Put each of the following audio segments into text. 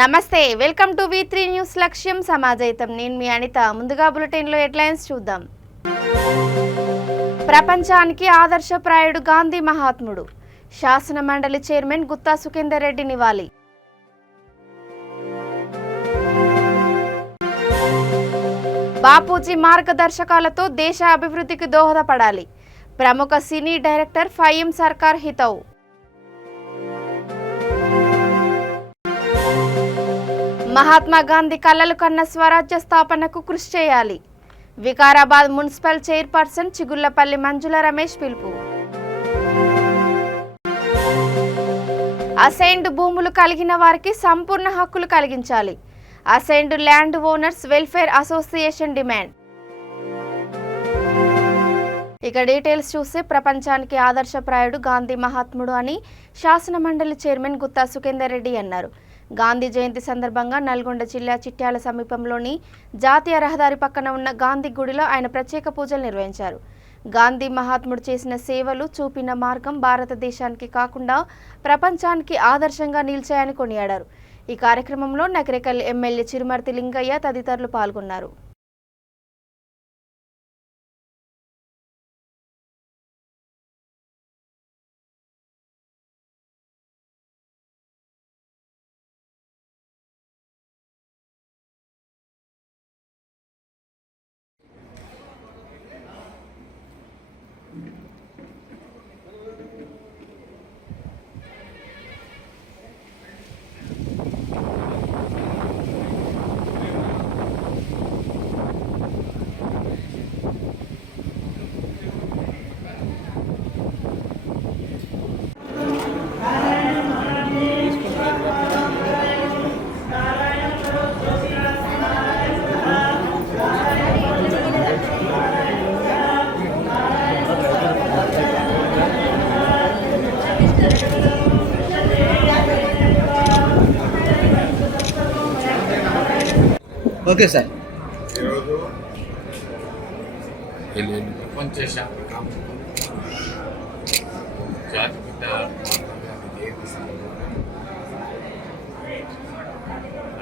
నమస్తే welcome to V3 news లక్ష్యం సమాజైతం నేను మీ అనిత ముందుగా బులెటిన్ లో హెడ్లైన్స్ చూద్దాం ప్రపంచానికి ఆదర్శప్రాయుడు గాంధీ మహాత్ముడు శాసన మండలి చైర్మన్ గుత్తా సుఖేందర్ రెడ్డి నివాళి బాపూజీ మార్గదర్శకాలతో దేశ అభివృద్ధికి దోహదపడాలి ప్రముఖ సినీ డైరెక్టర్ ఫయీం సర్కార్ హితవు మహాత్మా గాంధీ కలలు కన్న స్వరాజ్య స్థాపనకు కృషి చేయాలి వికారాబాద్ మున్సిపల్ చైర్పర్సన్ చిగుళ్లపల్లి మంజుల రమేష్ పిలుపు అసైన్డ్ భూములు కలిగిన వారికి సంపూర్ణ హక్కులు కలిగించాలి assigned land owners welfare association demand ఇక డీటెయిల్స్ చూస్తే ప్రపంచానికి ఆదర్శప్రాయుడు గాంధీ మహాత్ముడు అని శాసన మండలి చైర్మన్ గుత్తా సుఖేందర్ రెడ్డి అన్నారు. గాంధీ జయంతి సందర్భంగా నల్గొండ జిల్లా చిట్యాల సమీపంలోని జాతీయ రహదారి పక్కన ఉన్న గాంధీ గుడిలో ఆయన ప్రత్యేక పూజలు నిర్వహించారు. గాంధీ మహాత్ముడు చేసిన సేవలు చూపిన మార్గం భారతదేశానికి కాకుండా ప్రపంచానికి ఆదర్శంగా నిలిచాయని కొనియాడారు. ఈ కార్యక్రమంలో నకరేకల్ ఎమ్మెల్యే చిరుమర్తి లింగయ్య తదితరులు పాల్గొన్నారు. Okay sir. ఈరోజు ప్రపంచ శాంతి కాంక్ష జాతిపిత జయంతి సందర్భంగా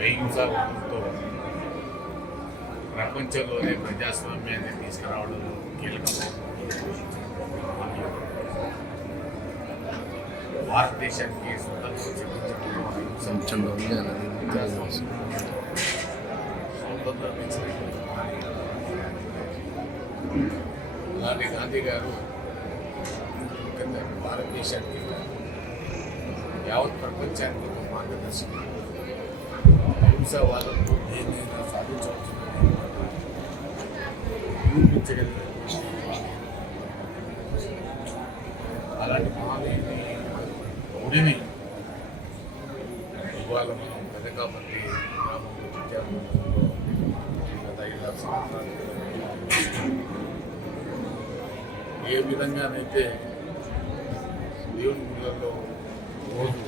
అహింసాతో ప్రపంచంలోనే ప్రజాస్వామ్యాన్ని తీసుకురావడంలో కీలకమైన భారతదేశానికి స్వతంత్రం అలాంటి గాంధీ గారు భారతదేశానికి యావత్ ప్రపంచానికి ఒక మార్గదర్శకం. అహింసావాదంతో ఏదైనా సాధించవచ్చు నిరూపించగలిగిన అలాంటి మహానీయుని గుడిని ఇవాళ మనం పెదకాపల్లి గ్రామంలో చిట్యాలలో గత 5 సంవత్సరాలు ఏ విధంగానైతే దేవుని గుళ్ళల్లో రోజు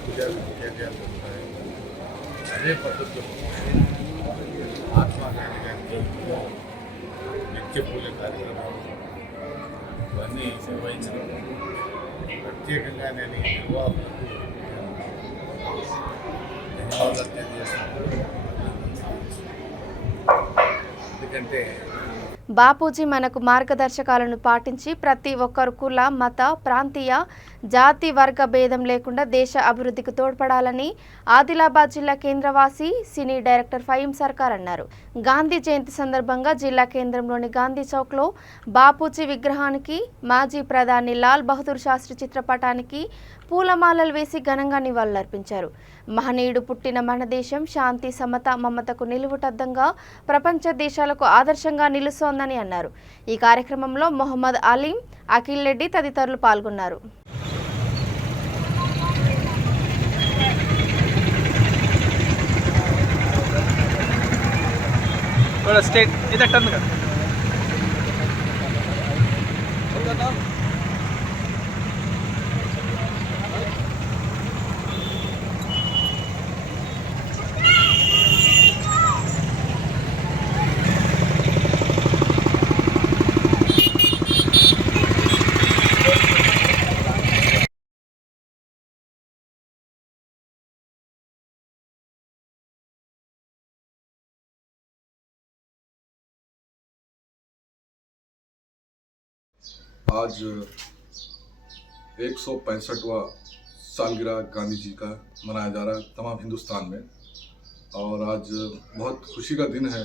పూజలు జరుగుతాయి అదే పద్ధతిలో మహాత్మా గాంధీ గారికి నిత్య పూజ కార్యక్రమాలు ఇవన్నీ నిర్వహించడం ప్రత్యేకంగా నేను ఈ నిర్వాహకులకు ధన్యవాదాలు తెలియజేస్తున్నాను. ఎందుకంటే బాపూజీ మనకు మార్గదర్శకాలను పాటించి ప్రతి ఒక్కరు కుల మత ప్రాంతీయ జాతి వర్గ భేదం లేకుండా దేశ అభివృద్ధికి తోడ్పడాలని ఆదిలాబాద్ జిల్లా కేంద్రవాసి సినీ డైరెక్టర్ ఫయీం సర్కార్ అన్నారు. గాంధీ జయంతి సందర్భంగా జిల్లా కేంద్రంలోని గాంధీ చౌక్లో బాపూజీ విగ్రహానికి మాజీ ప్రధాని లాల్ బహదూర్ శాస్త్రి చిత్రపటానికి పూలమాలలు వేసి ఘనంగా నివాళులర్పించారు. మహనీయుడు పుట్టిన మన దేశం శాంతి సమత మమతకు నిలువుటద్దంగా ప్రపంచ దేశాలకు ఆదర్శంగా నిలుస్తోందని అన్నారు. ఈ కార్యక్రమంలో మొహమ్మద్ అలీం, అఖిల్ రెడ్డి తదితరులు పాల్గొన్నారు. స్టేట్ ఇది आज 165वां सालगिरह गांधी जी का मनाया जा रहा है तमाम हिंदुस्तान में, और आज बहुत खुशी का दिन है।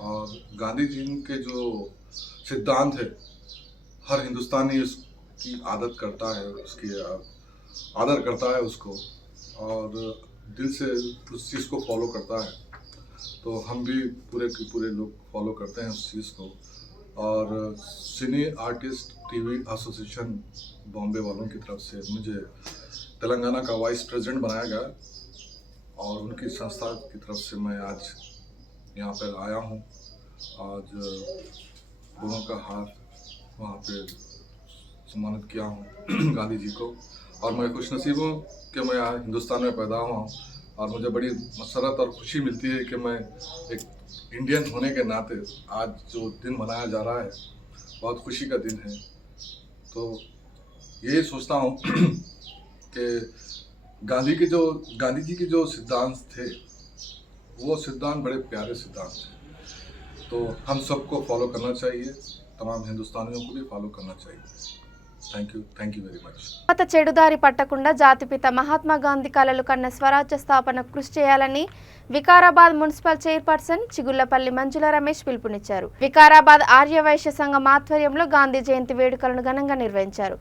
और गांधी जी के जो सिद्धांत है हर हिंदुस्तानी उसकी आदत करता है, उसकी आदर करता है उसको, और दिल से उस चीज़ को फॉलो करता है। तो हम भी पूरे के पूरे लोग फॉलो करते हैं उस चीज़ को। और सिने आर्टिस्ट टीवी एसोसिएशन बॉम्बे वालों की तरफ से मुझे तेलंगाना का वाइस प्रेसिडेंट बनाया गया, और उनकी संस्था की तरफ से मैं आज यहाँ पर आया हूँ। आज दोनों का हाथ वहाँ पे सम्मानित किया हूँ गांधी जी को। और मैं खुशनसीब हूँ कि मैं यहाँ हिंदुस्तान में पैदा हुआ हूँ, और मुझे बड़ी मसरत और खुशी मिलती है कि मैं एक इंडियन होने के नाते आज जो दिन मनाया जा रहा है बहुत खुशी का दिन है। तो यही सोचता हूँ कि गांधी जी के जो सिद्धांत थे वो सिद्धांत बड़े प्यारे सिद्धांत थे, तो हम सबको फॉलो करना चाहिए, तमाम हिंदुस्तानियों को भी फॉलो करना चाहिए। Thank you very much. చెడుదారి పట్టకుండా జాతిపిత మహాత్మా గాంధీ కలలు కన్న స్వరాజ్య స్థాపనకు కృషి చేయాలని వికారాబాద్ మున్సిపల్ చైర్పర్సన్ చిగుళ్లపల్లి మంజుల రమేష్ పిలుపునిచ్చారు. వికారాబాద్ ఆర్యవైశ్య సంఘం ఆధ్వర్యంలో గాంధీ జయంతి వేడుకలను ఘనంగా నిర్వహించారు.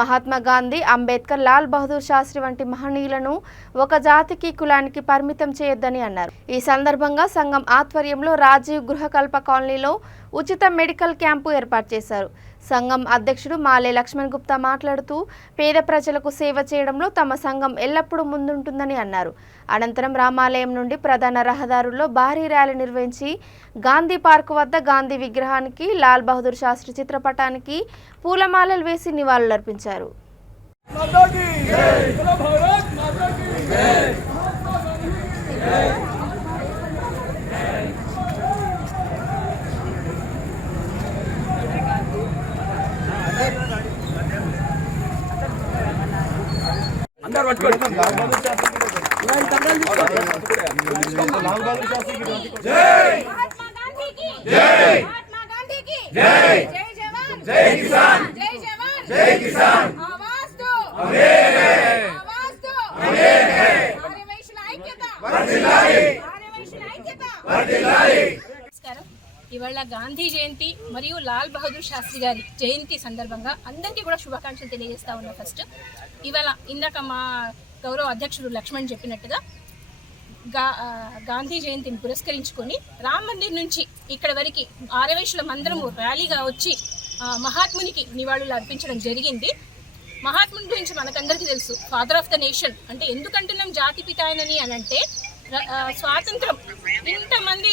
మహాత్మా గాంధీ, అంబేద్కర్, లాల్ బహదూర్ శాస్త్రి వంటి మహనీయులను ఒక జాతికి కులానికి పరిమితం చేయొద్దని అన్నారు. ఈ సందర్భంగా సంఘం ఆధ్వర్యంలో రాజీవ్ గృహకల్ప కాలనీలో ఉచిత మెడికల్ క్యాంపు ఏర్పాటు చేశారు. సంఘం అధ్యక్షుడు మాలే లక్ష్మణ్ గుప్తా మాట్లాడుతూ పేద ప్రజలకు సేవ చేయడంలో తమ సంఘం ఎల్లప్పుడూ ముందుంటుందని అన్నారు. అనంతరం రామాలయం నుండి ప్రధాన రహదారుల్లో భారీ ర్యాలీ నిర్వహించి గాంధీ పార్క్ వద్ద గాంధీ విగ్రహానికి, లాల్ బహదూర్ శాస్త్రి చిత్రపటానికి పూలమాలలు వేసి నివాళులర్పించారు. ఇవాళ గాంధీ జయంతి మరియు లాల్ బహదూర్ శాస్త్రి గారి జయంతి సందర్భంగా అందరికీ కూడా శుభాకాంక్షలు తెలియజేస్తా ఉన్నా. ఫస్ట్ ఇవాళ ఇందాక మా గౌరవ అధ్యక్షుడు లక్ష్మణ్ చెప్పినట్టుగా గాంధీ జయంతిని పురస్కరించుకొని రామ్ మందిర్ నుంచి ఇక్కడ వరకు ఆర్యవైశ్యులం అందరము ర్యాలీగా వచ్చి మహాత్మునికి నివాళులు అర్పించడం జరిగింది. మహాత్ముని గురించి మనకందరికీ తెలుసు, ఫాదర్ ఆఫ్ ద నేషన్. అంటే ఎందుకంటున్నాం జాతి పిత అని అంటే స్వాతంత్రం ఇంతమంది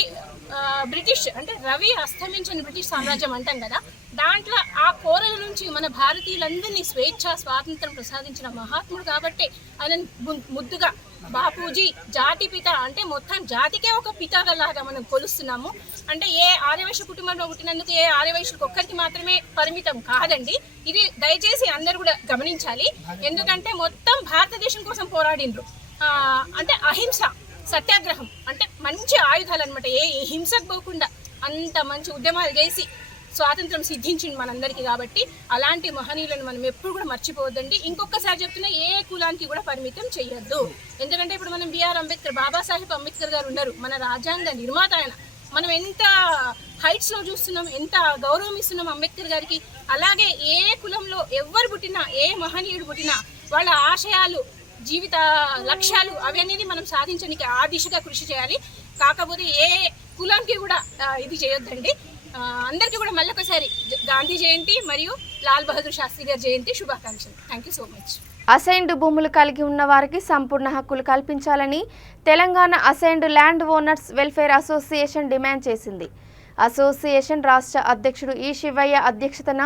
బ్రిటిష్ అంటే రవి అస్తమించిన బ్రిటిష్ సామ్రాజ్యం అంటాం కదా, దాంట్లో ఆ కోరల నుంచి మన భారతీయులందరినీ స్వేచ్ఛ స్వాతంత్రం ప్రసాదించిన మహాత్ముడు కాబట్టి ఆయన ముద్దుగా బాపూజీ జాతి పిత అంటే మొత్తం జాతికే ఒక పితాగలాగా మనం కొలుస్తున్నాము. అంటే ఏ ఆర్యవైశ్య కుటుంబంలో పుట్టినందుకు ఏ ఆర్యవైశ్యులకు ఒక్కరికి మాత్రమే పరిమితం కాదండి. ఇది దయచేసి అందరూ కూడా గమనించాలి. ఎందుకంటే మొత్తం భారతదేశం కోసం పోరాడిండ్రు. అంటే అహింస, సత్యాగ్రహం అంటే మంచి ఆయుధాలు అనమాట. ఏ హింసకు పోకుండా అంత మంచి ఉద్యమాలు చేసి స్వాతంత్రం సిద్ధించింది మనందరికీ. కాబట్టి అలాంటి మహనీయులను మనం ఎప్పుడు కూడా మర్చిపోవద్దండి. ఇంకొకసారి చెప్తున్నా, ఏ కులానికి కూడా పరిమితం చేయొద్దు. ఎందుకంటే ఇప్పుడు మనం బిఆర్ అంబేద్కర్, బాబాసాహెబ్ అంబేద్కర్ గారు ఉన్నారు, మన రాజ్యాంగ నిర్మాత ఆయన. మనం ఎంత హైట్స్లో చూస్తున్నాం, ఎంత గౌరవం ఇస్తున్నాం అంబేద్కర్ గారికి. అలాగే ఏ కులంలో ఎవరు పుట్టినా, ఏ మహనీయుడు పుట్టినా వాళ్ళ ఆశయాలు, జీవిత లక్ష్యాలు అవి అనేది మనం సాధించడానికి ఆ దిశగా కృషి చేయాలి. కాకపోతే ఏ కులానికి కూడా ఇది చేయొద్దండి. అందరికీ కూడా మళ్ళొకసారి గాంధీ జయంతి మరియు లాల్ బహదూర్ శాస్త్రి గారి జయంతి శుభాకాంక్షలు. Thank you so much. Assigned భూములు కలిగి ఉన్న వారికి సంపూర్ణ హక్కులు కల్పించాలని Telangana assigned land owners welfare association demand చేసింది. అసోసియేషన్ రాష్ట్ర అధ్యక్షుడు ఈ శివయ్య అధ్యక్షతన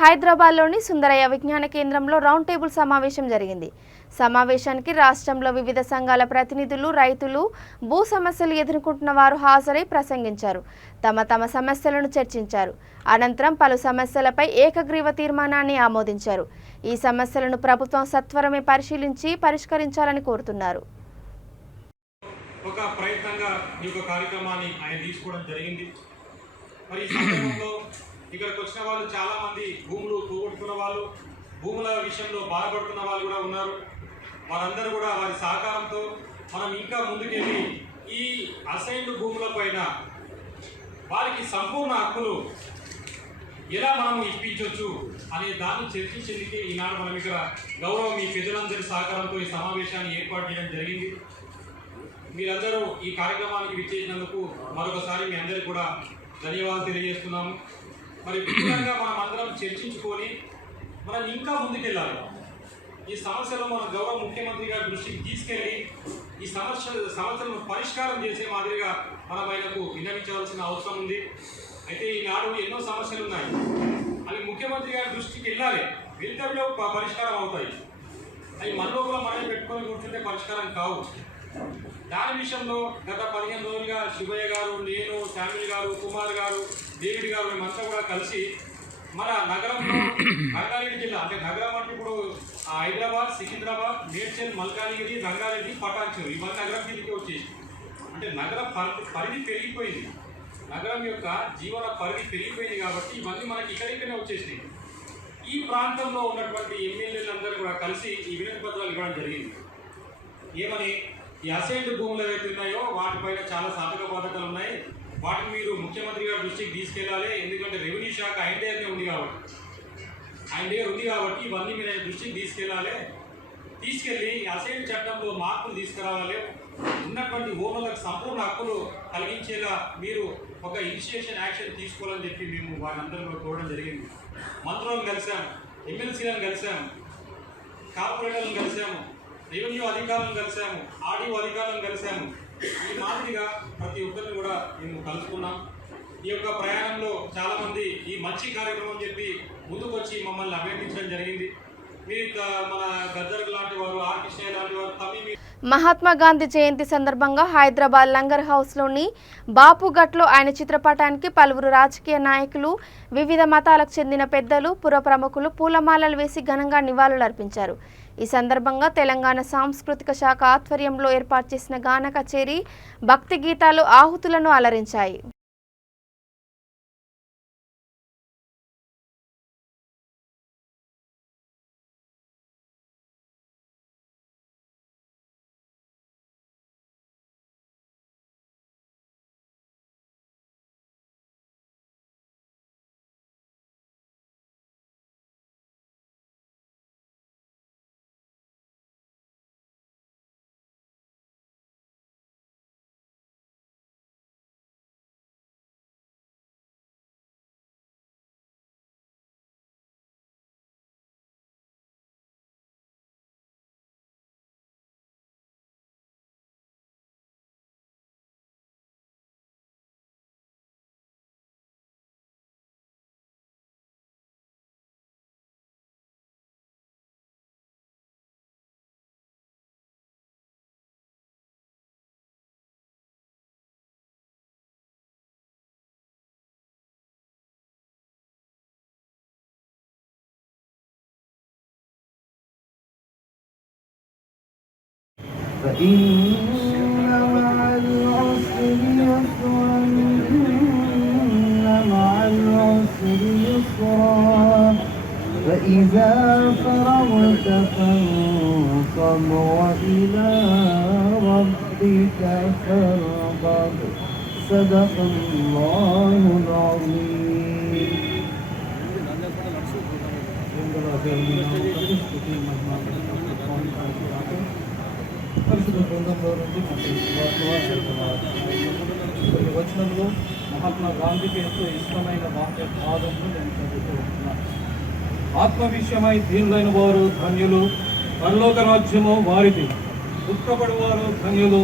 హైదరాబాద్లోని సుందరయ్య విజ్ఞాన కేంద్రంలో రౌండ్ టేబుల్ సమావేశం జరిగింది. సమావేశానికి రాష్ట్రంలో వివిధ సంఘాల ప్రతినిధులు, రైతులు, భూ సమస్యలు ఎదుర్కొంటున్న వారు హాజరై ప్రసంగించారు. తమ సమస్యలను చర్చించారు. అనంతరం పలు సమస్యలపై ఏకగ్రీవ తీర్మానాన్ని ఆమోదించారు. ఈ సమస్యలను ప్రభుత్వం సత్వరమే పరిశీలించి పరిష్కరించాలని కోరుతున్నారు. ఒక ప్రయత్నంగా ఈ కార్యక్రమాన్ని ఆయన తీసుకోవడం జరిగింది. మరి ఈ సందర్భంలో ఇక్కడికి వచ్చిన వాళ్ళు చాలామంది భూములు పోగొట్టుకున్న వాళ్ళు, భూముల విషయంలో బాధపడుతున్న వాళ్ళు కూడా ఉన్నారు. వారందరూ కూడా వారి సహకారంతో మనం ఇంకా ముందుకెళ్ళి ఈ అసైన్డ్ భూముల పైన వారికి సంపూర్ణ హక్కులు ఎలా మనం ఇప్పించవచ్చు అనే దాన్ని చర్చించేందుకే ఈనాడు మనం ఇక్కడ గౌరవం మీ పెద్దలందరి సహకారంతో ఈ సమావేశాన్ని ఏర్పాటు చేయడం జరిగింది. మీరందరూ ఈ కార్యక్రమానికి విచ్చేసినందుకు మరొకసారి మీ అందరికీ కూడా ధన్యవాదాలు తెలియజేస్తున్నాము. మరి విపులంగా మనం అందరం చర్చించుకొని మనం ఇంకా ముందుకెళ్ళాలి. ఈ సమస్యలు మన గౌరవ ముఖ్యమంత్రి గారి దృష్టికి తీసుకెళ్ళి ఈ సమస్యలను పరిష్కారం చేసే మాదిరిగా మనం ఆయనకు విన్నవించవలసిన అవసరం ఉంది. అయితే ఈనాడు ఎన్నో సమస్యలు ఉన్నాయి, అవి ముఖ్యమంత్రి గారి దృష్టికి వెళ్ళాలి, వెళ్తే పరిష్కారం అవుతాయి. అవి మన లోపల మనం పెట్టుకొని కూర్చుంటే పరిష్కారం కావు. దాని విషయంలో గత 15 రోజులుగా శివయ్య గారు, నేను, శామ్యుల్ గారు, కుమార్ గారు, డేవిడ్ గారు మేమంతా కూడా కలిసి మన నగరంలో రంగారెడ్డి జిల్లా, అంటే నగరం అంటే ఇప్పుడు హైదరాబాద్, సికింద్రాబాద్, మేడ్చల్, మల్కాజిగిరి, రంగారెడ్డి, పటాన్చెరు ఇవన్నీ నగరం కిందకి వచ్చేసి, అంటే నగర పరిధి పెరిగిపోయింది. నగరం యొక్క జీవన పరిధి పెరిగిపోయింది కాబట్టి ఇవన్నీ మనకి ఇక్కడికనే వచ్చేసినాయి. ఈ ప్రాంతంలో ఉన్నటువంటి ఎమ్మెల్యేలందరూ కూడా కలిసి ఈ వినతి పత్రాలు ఇవ్వడం జరిగింది. ఏమని, ఈ అసైన్డ్ భూములు ఏవైతే ఉన్నాయో వాటిపైన చాలా సాధక బాధకాలు ఉన్నాయి, వాటిని మీరు ముఖ్యమంత్రి గారి దృష్టికి తీసుకెళ్ళాలి. ఎందుకంటే రెవెన్యూ శాఖ ఆయన దగ్గర ఉంది కాబట్టి ఇవన్నీ మీరు ఆయన దృష్టికి తీసుకెళ్ళి అసైన్ చట్టంలో మార్పులు తీసుకురావాలి. ఉన్నటువంటి ఓనర్లకు సంపూర్ణ హక్కులు కలిగించేలా మీరు ఒక ఇనిషియేషన్ యాక్షన్ తీసుకోవాలని చెప్పి మేము వారందరిలో కోరడం జరిగింది. మంత్రులను కలిసాము, ఎమ్మెల్సీలను కలిసాము, కార్పొరేటర్లను కలిసాము, రెవెన్యూ అధికారులను కలిసాము, ఆర్డీఓ అధికారులను కలిసాము. ఈ మాదిరిగా ప్రతి ఒక్కరిని కూడా మేము కలుసుకున్నాం. ఈ యొక్క ప్రయాణంలో చాలామంది ఈ మంచి కార్యక్రమం చెప్పి ముందుకు వచ్చి మమ్మల్ని అభినందించడం జరిగింది. మీరు మన గద్దర్ లాంటి వారు, ఆర్ కృష్ణయ్య లాంటి వారు, తమ్మి మహాత్మా గాంధీ జయంతి సందర్భంగా హైదరాబాద్ లంగర్ హౌస్లోని బాపుఘట్లో ఆయన చిత్రపటానికి పలువురు రాజకీయ నాయకులు, వివిధ మతాలకు చెందిన పెద్దలు, పుర ప్రముఖులు పూలమాలలు వేసి ఘనంగా నివాళులర్పించారు. ఈ సందర్భంగా తెలంగాణ సాంస్కృతిక శాఖ ఆధ్వర్యంలో ఏర్పాటు చేసిన గాన కచేరీ, భక్తి గీతాలు ఆహుతులను అలరించాయి. فإن مع العسر يسرا إن مع العسر يسرا فإذا فرغت فانصب وإلى ربك فارغب صدق الله العظيم. పరిశుద్ధ బృందంలో నుండి కొన్ని వచనంలో మహాత్మా గాంధీకి ఎంతో ఇష్టమైన వాక్య భాగంలో నేను చదువుతూ ఉంటున్నాను. ఆత్మ విషయమై దీనులైన వారు ధన్యులు, పరలోక రాజ్యము వారిది. దుఃఖపడు వారు ధన్యులు,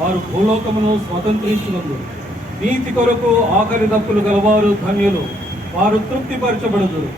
వారు భూలోకమును స్వతంత్రించినందు. నీతి కొరకు ఆకలి దప్పులు గలవారు ధన్యులు, వారు తృప్తిపరచబడుదురు.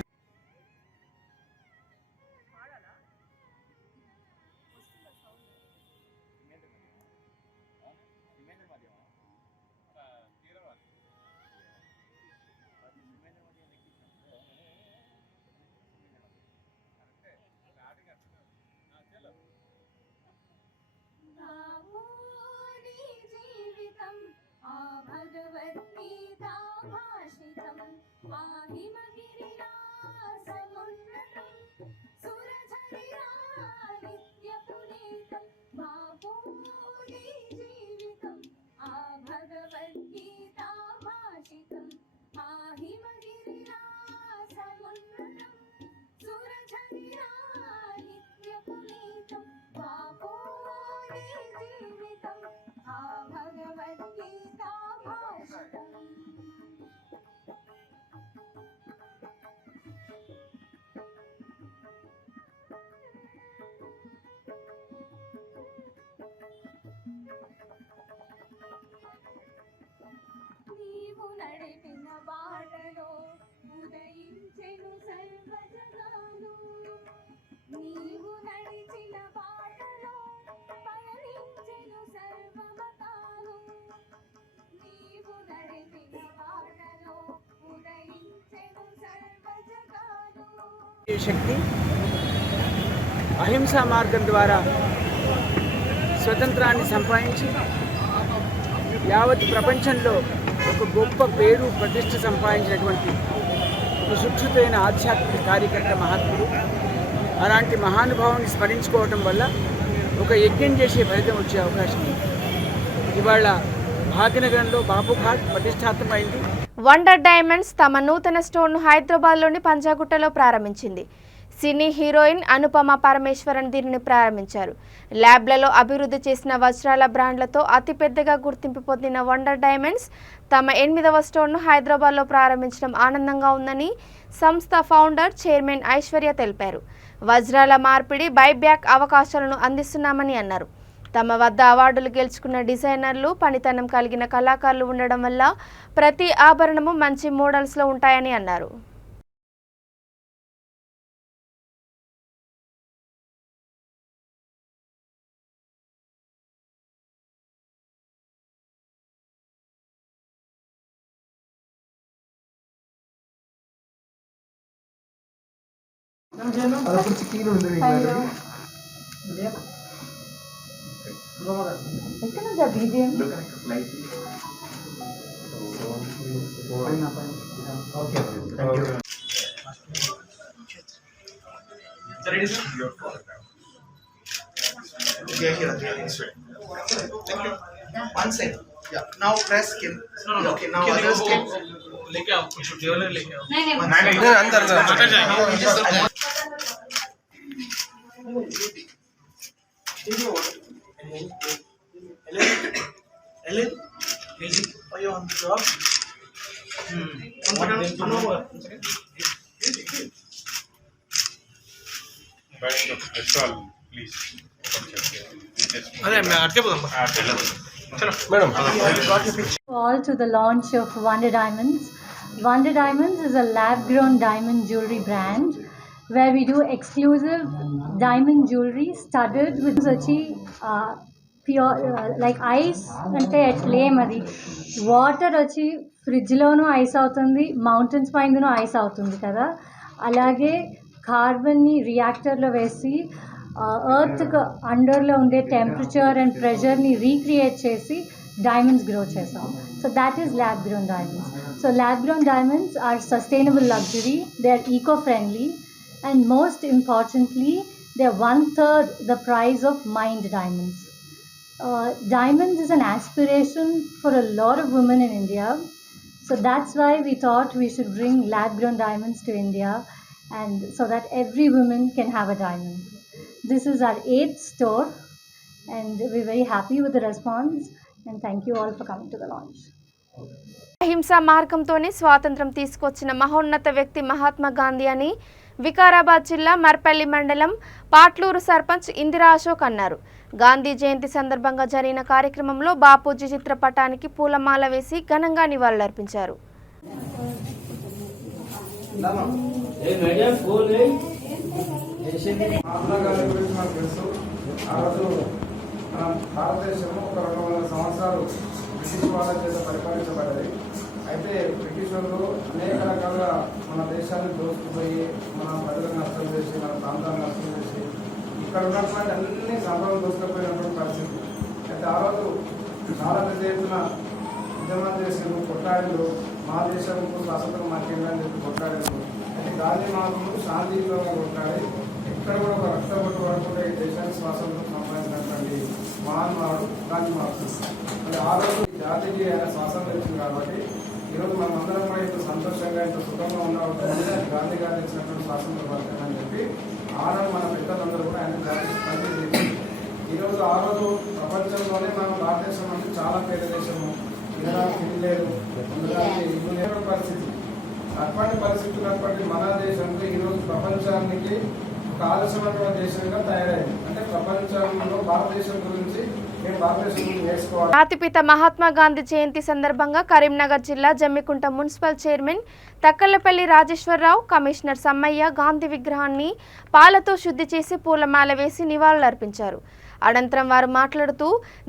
भगवद्गीता भाषितम् आहिम బాటలో ఉదయించెను సర్వజనాలు నీవు నడిచిన బాటలో పయనించెను సర్వమతాలు నీవు నడిచిన బాటలో ఉదయించెను సర్వజనాలు శక్తి అహింసా మార్గం ద్వారా స్వతంత్రాన్ని సంపాదించి యావత్ ప్రపంచంలో ఒక గొప్ప పేరు ప్రతిష్ఠ సంపాదించినటువంటి ఒక సుక్షితైన ఆధ్యాత్మిక కార్యకర్త మహాత్ముడు. అలాంటి మహానుభావుని స్మరించుకోవటం వల్ల ఒక యజ్ఞం చేసే ఫలితం వచ్చే అవకాశం ఉంది. ఇవాళ భాగ్యనగరంలో బాపుఘాట్ ప్రతిష్టాత్మకమైంది. వండర్ డైమండ్స్ తమ నూతన స్టోర్ను హైదరాబాద్లోని పంజాగుట్టలో ప్రారంభించింది. సినీ హీరోయిన్ అనుపమ పరమేశ్వరన్ దీనిని ప్రారంభించారు. ల్యాబ్లలో అభివృద్ధి చేసిన వజ్రాల బ్రాండ్లతో అతిపెద్దగా గుర్తింపు పొందిన వండర్ డైమండ్స్ తమ 8వ స్టోర్ను హైదరాబాద్లో ప్రారంభించడం ఆనందంగా ఉందని సంస్థ ఫౌండర్ చైర్మన్ ఐశ్వర్య తెలిపారు. వజ్రాల మార్పిడి బైబ్యాక్ అవకాశాలను అందిస్తున్నామని అన్నారు. తమ వద్ద అవార్డులు గెలుచుకున్న డిజైనర్లు, పనితనం కలిగిన కళాకారులు ఉండడం వల్ల ప్రతి ఆభరణము మంచి మోడల్స్లో ఉంటాయని అన్నారు. One side. Yeah. Now press skin. Okay. Now other skin. लेके आओ कुछ टेबल लेके आओ नहीं अंदर Ellen are you on the job? Please. अरे मैं आके बोलूँगा चलो madam all to the launch of Wonder Diamonds. Wonder Diamonds is a lab-grown diamond jewelry brand where we do exclusive diamond jewelry studded with pure like ice ante flame adi water వచ్చి fridge లోనూ ice అవుతుంది, mountains పైనను ice అవుతుంది కదా, అలాగే కార్బన్ని రియాక్టర్లో వేసి earth అండర్లో ఉండే temperature and ప్రెషర్ని recreate చేసి diamonds grow chesam. So that is lab grown diamonds. So lab grown diamonds are sustainable luxury, they are eco-friendly, and most importantly they are 1/3 the price of mined diamonds. Diamonds is an aspiration for a lot of women in India, so that's why we thought we should bring lab grown diamonds to India, and so that every woman can have a diamond. This is our 8th store and we're very happy with the response. And thank you all for coming to the launch. అహింసా మార్గంతోనే స్వాతంత్రం తీసుకొచ్చిన మహోన్నత వ్యక్తి మహాత్మా గాంధీ అని వికారాబాద్ జిల్లా మర్పల్లి మండలం పాట్లూరు సర్పంచ్ ఇందిరా అశోక్ అన్నారు. గాంధీ జయంతి సందర్భంగా జరిగిన కార్యక్రమంలో బాపూజీ చిత్రపటానికి పూలమాల వేసి ఘనంగా నివాళులర్పించారు. భారతదేశము ఒక 200 సంవత్సరాలు బ్రిటిష్ వాళ్ళ చేత పరిపాలించబడ్డది. అయితే బ్రిటిష్ వాళ్ళు అనేక రకాలుగా మన దేశాన్ని దోచుకుపోయి మన ప్రజలను నష్టం చేసి మన ప్రాంతాలను నష్టం చేసి ఇక్కడ ఉన్నటువంటి అన్ని సంపదలు దోచుకుపోయినటువంటి పరిస్థితి. అయితే ఆ రోజు చాలా పెద్ద ఎత్తున ఉద్యమం చేసారు, కొట్లాడారు, మా దేశంకు స్వాతంత్రం మాకేందని చెప్పి కొట్లాడారు. అయితే గాంధీ మహాత్ముడు శాంతియుతంగా కొట్లాడి ఇక్కడ కూడా ఒక రక్తపట్టు పడకుండా ఈ దేశానికి స్వాతంత్రం సంపాదించినటువంటి మహానుభావుడు గాంధీ మహాత్ముడు. మరి ఆ రోజు జాతికి ఆయన స్వాతంత్రం ఇచ్చింది కాబట్టి ఈరోజు మనం అందరం కూడా ఇంత సంతోషంగా ఇంత సుఖంగా ఉండవచ్చు గాంధీ గారు ఇచ్చినటువంటి స్వాతంత్ర పథకం అని చెప్పి ఆనాడు మన పెద్దలందరూ కూడా ఆయన జాతికి పనిచేసి ఈరోజు ఆ రోజు ప్రపంచంలోనే మనం భారతదేశం అంటే చాలా పేద దేశము, తినడానికి ఇల్లు లేదు, ఉండడానికి ఇల్లు లేని పరిస్థితి. అటువంటి పరిస్థితులు మన దేశంలో ఈరోజు ప్రపంచానికి ఒక ఆలస్యమైనటువంటి దేశంగా తయారైంది. అంటే ప్రపంచంలో భారతదేశం గురించి మేము భారతదేశం గురించి నేర్చుకోవాలి. జాతిపిత మహాత్మా గాంధీ జయంతి సందర్భంగా కరీంనగర్ జిల్లా Jammikunta municipal chairman Takkalapalli Rajeshwara Rao, commissioner Sammaiah Gandhi విగ్రహాన్ని పాలతో శుద్ధి చేసి పూలమాల వేసి నివాళులర్పించారు. అనంతరం వారు మాట్లాడుతూ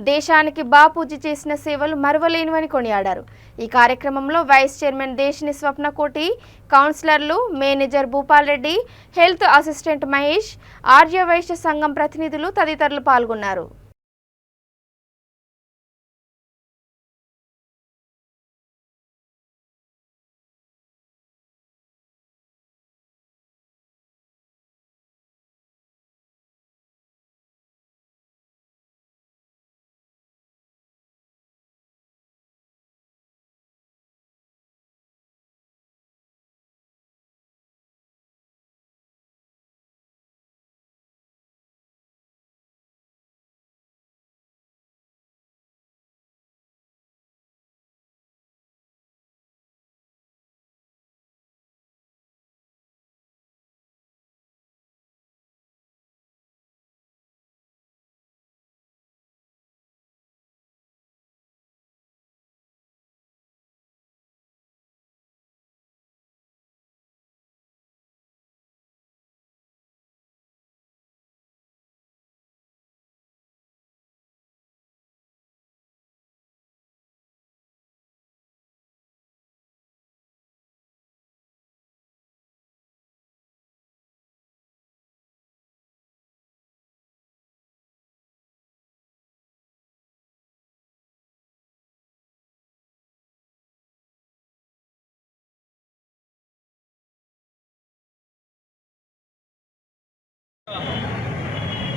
దేశానికి బాపూజీ చేసిన సేవలు మరువలేనివని కొనియాడారు. ఈ కార్యక్రమంలో వైస్ చైర్మన్ దేశిని స్వప్నకోటి, కౌన్సిలర్లు, manager Bhupal Reddy, health assistant Mahesh, Arya Vysya సంఘం ప్రతినిధులు తదితరులు పాల్గొన్నారు.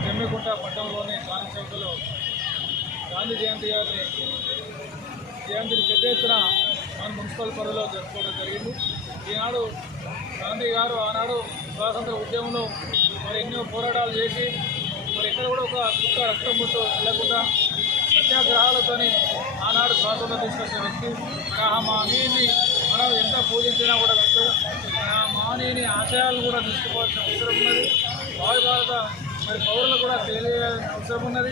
జమ్మికుంట పట్టణంలోని గాంధీ చౌకలో గాంధీ జయంతిని పెద్ద ఎత్తున మన మున్సిపల్ పరిధిలో జరుపుకోవడం జరిగింది. ఈనాడు గాంధీ గారు ఆనాడు స్వాతంత్ర ఉద్యమంలో మరి ఎన్నో పోరాటాలు చేసి మరి ఎక్కడ కూడా ఒక చుక్క రక్తం ముట్టు వెళ్ళకుండా సత్యాగ్రహాలతోని ఆనాడు స్వాతంత్రం తీసుకొచ్చిన వ్యక్తి. ఆ మహనీయుని మనం ఎంత పూజించినా కూడా ఆ మహనీయుని ఆశయాలను కూడా తీసుకోవాల్సిన అవసరం ఉన్నది. భావి భారత మరి పౌరులు కూడా తెలియాల్సిన అవసరం ఉన్నది.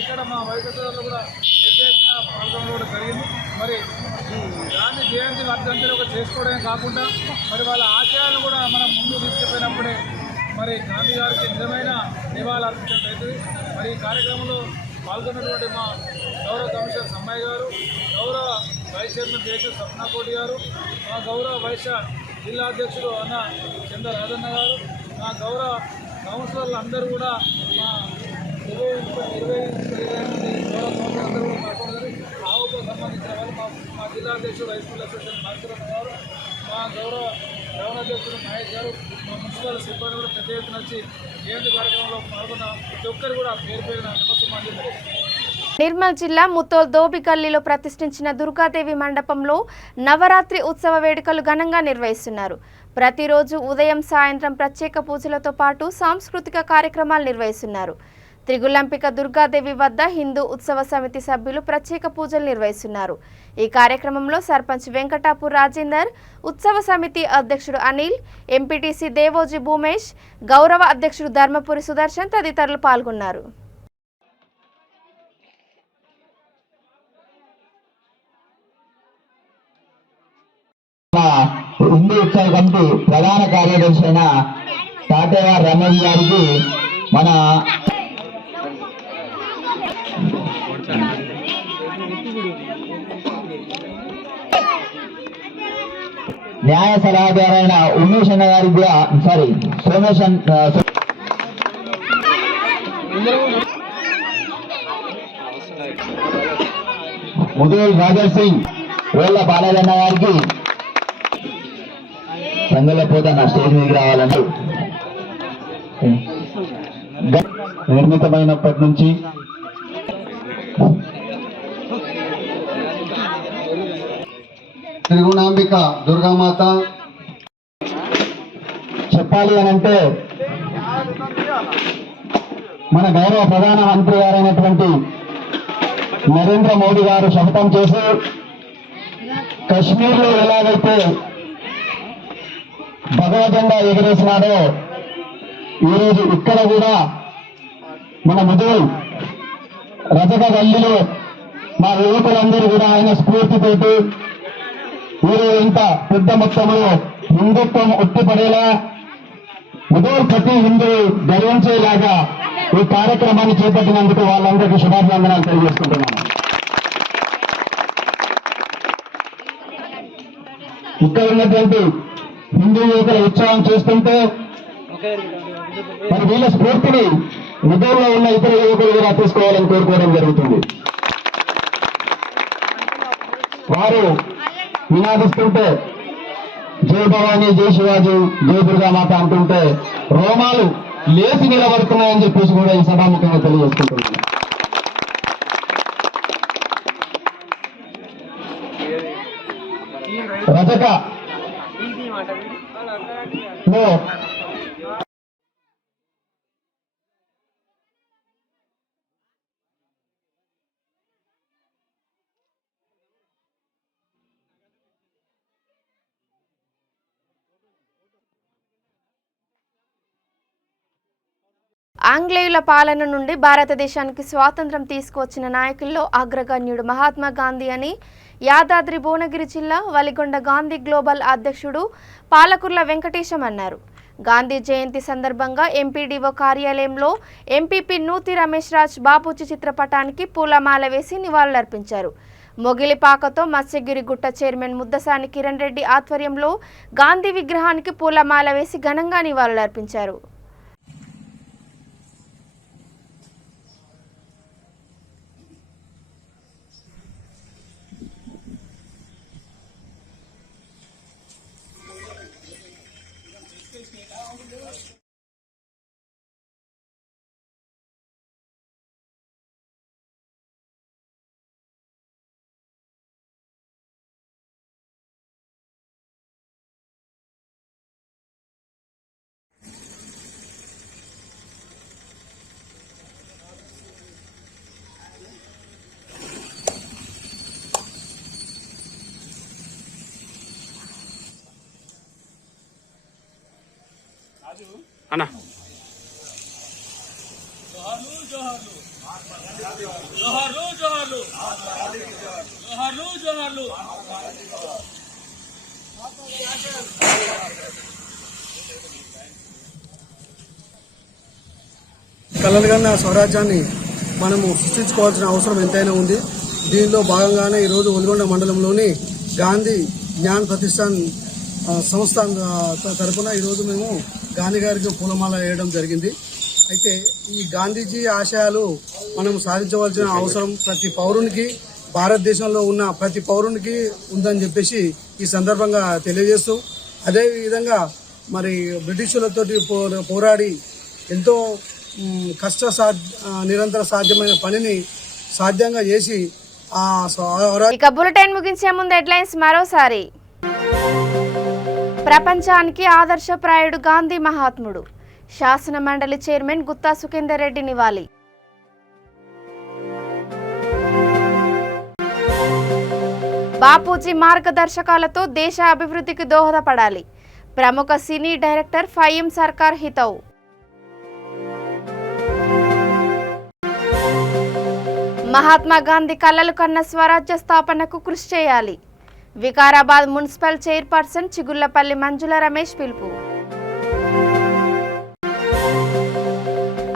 ఇక్కడ మా వైద్యులు కూడా పెద్ద ఎత్తున పాల్గొనడం కూడా జరిగింది. మరి గాంధీ జయంతి వర్ధంతిని ఒక చేసుకోవడమే కాకుండా మరి వాళ్ళ ఆశయాలను కూడా మనం ముందు తీసుకుపోయినప్పుడే మరి గాంధీ గారికి నిజమైన నివాళులు అర్పించడం అవుతుంది. మరి ఈ కార్యక్రమంలో పాల్గొన్నటువంటి మా గౌరవ కమిషనర్ సమ్మయ్య గారు, గౌరవ వైస్ చైర్మన్ దేశ స్వప్నకోటి గారు, మా గౌరవ వైశ్య జిల్లా అధ్యక్షుడు అన్న చంద్ర రాజన్న గారు, మా గౌరవ కౌన్సిలర్లు అందరూ కూడా మా 20 మంది గౌరవ కౌన్సిలర్ అందరూ కూడా పాల్గొన్నారు. ఆవుకు సంబంధించిన వాళ్ళు మా జిల్లా అధ్యక్షుడు హై స్కూల్ అసోసియేషన్ మాస్టర్ గారు, మా గౌరవ గౌరవ అధ్యక్షుడు మహేష్ గారు, మా మున్సిపల్ సిబ్బంది కూడా పెద్ద ఎత్తున వచ్చి జయంతి కార్యక్రమంలో పాల్గొన్న ప్రతి ఒక్కరు కూడా పేరు పేరున నమస్కారం. నిర్మల్ జిల్లా ముత్తోల్ దోబిగల్లీలో ప్రతిష్ఠించిన దుర్గాదేవి మండపంలో నవరాత్రి ఉత్సవ వేడుకలు ఘనంగా నిర్వహిస్తున్నారు. ప్రతిరోజు ఉదయం సాయంత్రం ప్రత్యేక పూజలతో పాటు సాంస్కృతిక కార్యక్రమాలు నిర్వహిస్తున్నారు. త్రిగులంపిక దుర్గాదేవి వద్ద హిందూ ఉత్సవ సమితి సభ్యులు ప్రత్యేక పూజలు నిర్వహిస్తున్నారు. ఈ కార్యక్రమంలో సర్పంచ్ వెంకటాపూర్ రాజేందర్, ఉత్సవ సమితి అధ్యక్షుడు అనిల్, ఎంపీటీసీ దేవోజీ భూమేష్, గౌరవ అధ్యక్షుడు ధర్మపురి సుదర్శన్ తదితరులు పాల్గొన్నారు. హిందూ ఉత్సవ కమిటీ ప్రధాన కార్యదర్శి అయిన తాతయ్య రమేష్ గారికి మన న్యాయ సలహాదారైన ఉమేష్ అన్న గారికి కూడా సోమేష్ ముదుల్ రాజర్ సింగ్, రోళ్ల బాలయ్యన్న గారికి సంగలపోత నా స్టేజ్ మీదకి రావాలని నిర్మితమైనప్పటి నుంచి త్రిగుణాంబిక దుర్గామాత చెప్పాలి అనంటే మన గౌరవ ప్రధానమంత్రి గారైనటువంటి నరేంద్ర మోడీ గారు శపథం చేసి కశ్మీర్లో ఎలాగైతే భగవద్గీత ఎగరేసినాడో ఈరోజు ఇక్కడ కూడా మన ముదోల్ రజక గల్లీలో మా యువకులందరూ కూడా ఆయన స్ఫూర్తితోటి మీరు ఇంత పెద్ద మొత్తంలో హిందుత్వం ఉట్టిపడేలా ముదోల్ ప్రతి హిందూ గర్వించేలాగా ఈ కార్యక్రమాన్ని చేపట్టినందుకు వాళ్ళందరికీ శుభాభివందనాలు తెలియజేసుకుంటున్నాను. ఇక్కడ ఉన్నటువంటి హిందూ యువకుల ఉత్సాహం చూస్తుంటే మరి వీళ్ళ స్ఫూర్తిని ముదోల్లో ఉన్న ఇతర యువకులు కూడా తీసుకోవాలని కోరుకోవడం జరుగుతుంది. వారు నినాదిస్తుంటే జై భవానీ, జై శివాజీ, జై దుర్గామాత అంటుంటే రోమాలు లేచి నిలబడుతున్నాయని చెప్పేసి కూడా ఈ సభాముఖంగా తెలియజేసుకుంటున్నాను. రజక ఆంగ్లేయుల పాలన నుండి భారతదేశానికి స్వాతంత్రం తీసుకువచ్చిన నాయకుల్లో అగ్రగణ్యుడు మహాత్మా గాంధీ అని యాదాద్రి భువనగిరి జిల్లా వలిగొండ గాంధీ గ్లోబల్ అధ్యక్షుడు పాలకుర్ల వెంకటేశం అన్నారు. గాంధీ జయంతి సందర్భంగా ఎంపీడీఓ కార్యాలయంలో ఎంపీపీ నూతి రమేష్ రాజ్ బాపూజీ చిత్రపటానికి పూలమాల వేసి నివాళులర్పించారు. మొగిలిపాకతో మత్స్యగిరిగుట్ట చైర్మన్ ముద్దసాని కిరణ్ రెడ్డి ఆధ్వర్యంలో గాంధీ విగ్రహానికి పూలమాల వేసి ఘనంగా నివాళులర్పించారు. అన్నా కలలుగన్న స్వరాజ్యాన్ని మనము సృష్టించుకోవాల్సిన అవసరం ఎంతైనా ఉంది. దీనిలో భాగంగానే ఈరోజు ఒలిగొండ మండలంలోని గాంధీ జ్ఞాన్ ప్రతిష్టాన్ సంస్థ తరఫున ఈరోజు మేము గాంధీ గారికి పూలమాల వేయడం జరిగింది. అయితే ఈ గాంధీజీ ఆశయాలు మనం సాధించవలసిన అవసరం ప్రతి పౌరునికి, భారతదేశంలో ఉన్న ప్రతి పౌరునికి ఉందని చెప్పేసి ఈ సందర్భంగా తెలియజేస్తూ, అదేవిధంగా మరి బ్రిటిషులతోటి పోరాడి ఎంతో నిరంతర సాధ్యమైన పనిని సాధ్యంగా చేసి ఇక బులెటిన్ ముగించే ముందు హెడ్లైన్స్ మరోసారి. ప్రపంచానికి ఆదర్శప్రాయుడు గాంధీ మహాత్ముడు, శాసన మండలి చైర్మన్ గుత్తా సుఖేందర్ రెడ్డి నివాళి. బాపూజీ మార్గదర్శకాలతో దేశ అభివృద్ధికి దోహదపడాలి, ప్రముఖ సినీ డైరెక్టర్ ఫయీం సర్కార్ హితవు. మహాత్మా గాంధీ కలలు కన్న స్వరాజ్య స్థాపనకు కృషి చేయాలి, వికారాబాద్ మున్సిపల్ చైర్పర్సన్ చిగుళ్లపల్లి మంజుల రమేష్ పిలుపు.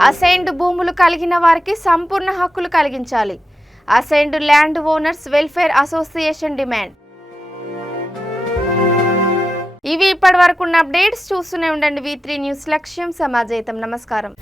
అసైన్డ్ భూములు కలిగిన వారికి సంపూర్ణ హక్కులు కలిగించాలి, assigned land owners welfare association demand. ఇవి ఇప్పటి వరకు ఉన్న అప్డేట్స్. చూస్తూనే ఉండండి V3 న్యూస్, లక్ష్యం సమాజేతం. నమస్కారం.